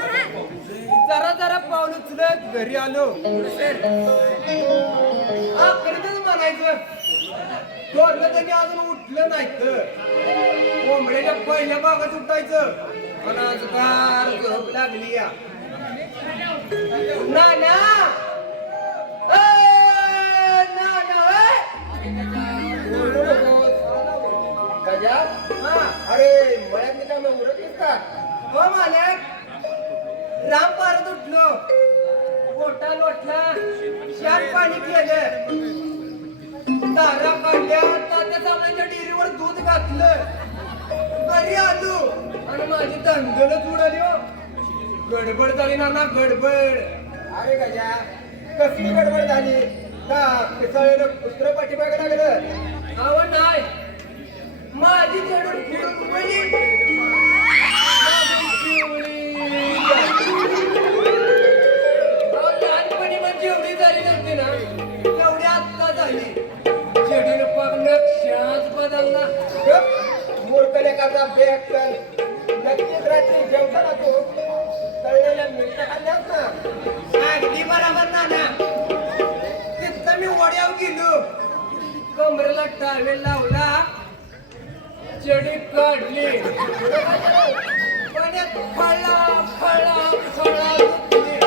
जरा जरा पाऊल उचलत घरी आलो. आखरीतच म्हणायचं थोरलं त्यांनी अजून उठलं नाही तर. कोंबड्याच्या पहिल्या भागात उठायचं पण आज गार झोप लागली या. नाना! हा. अरे मळ्यातली काम उरकलीस का हो मालक. राम पारत उठलो. पोटा लोटला. शान पाणी केलं. तारा काढल्या. तात्या सामान्याच्या डेअरीवर दूध घातलं. घरी आलो. आणि माझी धंदलच उडाली हो. गडबड झाली ना ना गडबड. अरे गजा कसली गडबड झाली? का पिसाळेनं कुत्र पाठीमागे लागलं. अहो नाही. माझी चढून फिरून पडली माझी लहानपणी म्हणजे एवढी झाली नव्हती ना. एवढी आत्ता झाली. चढून पागलं क्षणाच बदलला. मूर्खले काचा बेक कमरेला लावला चडी काढली. पाण्यात फळा फळा फळा धुतली.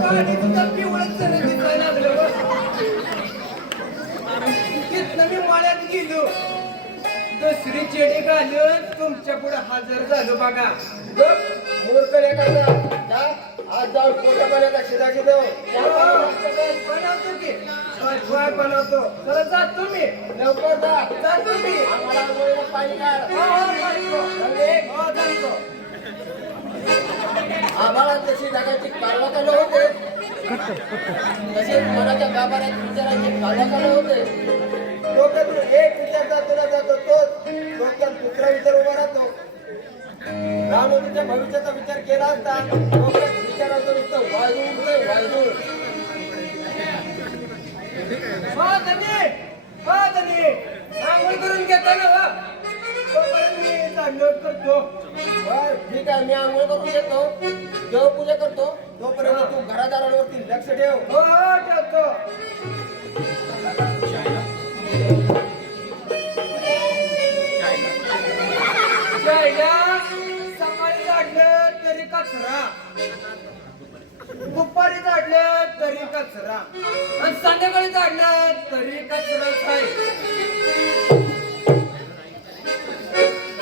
पाणी दिसायला लागलं तिथनं मी माळ्यात गेलो. दुसरी चेडी घालून तुमच्यापुढे हजर झालो बघा. आज जाऊन शिदा शिदव बनवतो की. स्वयंपाक बनवतो. चला जातो मी. लवकर जा. मी. आम्हाला आंघोळीला पाणी काढ हो, हो, जातो. हो, जातो. आम्हाला तशी जगाची कालवा चालू होते तसेच मनाच्या गाभाऱ्यात विचारायचे कालवा चालू होते. डोक्यातून एक विचार जातोला जातो तोच. डोक्यात दुसरा विचार उभा राहतो. रामोजीच्या भविष्याचा विचार केला असता डोक्यात विचाराचं नुसतं हो. हो, धनी. आंघोळ करून घेता ना वा. तोपर्यंत मी चाललोट करतो. बर ठीक आहे मी आंघोळ करून येतो देवपूजा करतो. तोपर्यंत तू घरादारांवरती लक्ष ठेव. हो हो ठेवतो. सकाळी झाडलं तरी कचरा. दुपारी झाडलं तरी कचरा. आणि संध्याकाळी झाडलं तरी कचराच आहे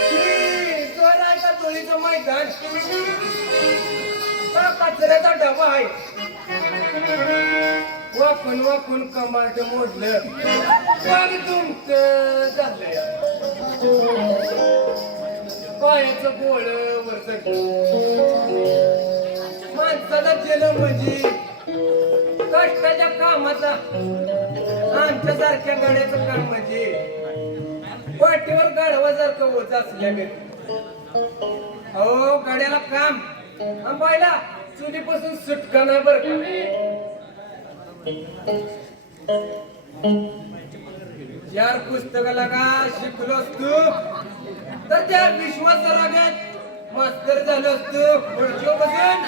ही जोर आहे का जोरीचं मैदान? कचऱ्याचा डबा आहे? वाकून वाकून कमांड मोडलं. वाग तुमचं झालं पायाचं गोळ वरच माणसाला केलं म्हणजे कष्टाच्या कामाचा आमच्या सारख्या गाड्याचं काम म्हणजे पाठीवर गाढवासारखं होत असल्या हो गाड्याला काम. आणि पाहिला चुलीपासून सुटका नाही बरं का? चार पुस्तकाला का शिकलोस तू? तर त्या विश्वासरागात मास्तर झालो असतो. पुढच्या बसून.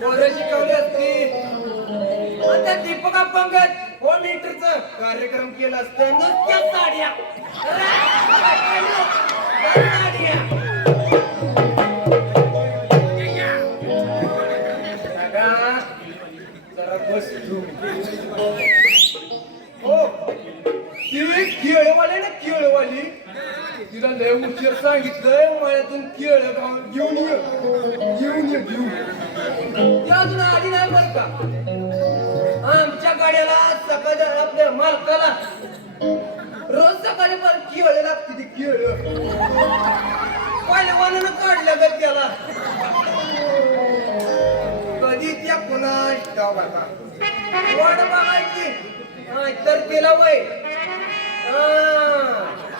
पोरं शिकवली असती. आणि त्या दीपक अपंगत हो मीटरच कार्यक्रम केला असतं. नुसत्या साड्या. साड्या? केळवाले ना केळवाली. तिला लय उशीर सांगितलंय मळ्यातून केळ घेऊन ये. घेऊन ये घेऊन ये. ती अजून आली नाही बरं का? आमच्या गाड्याला सकाळी आपल्या मालकाला. रोज सकाळी पण केळ लागते ती केळ. पहिलवानानं काढलं ग त्याला. कधी त्या पुन्हा वाट बघायची. तर केला वय. हा.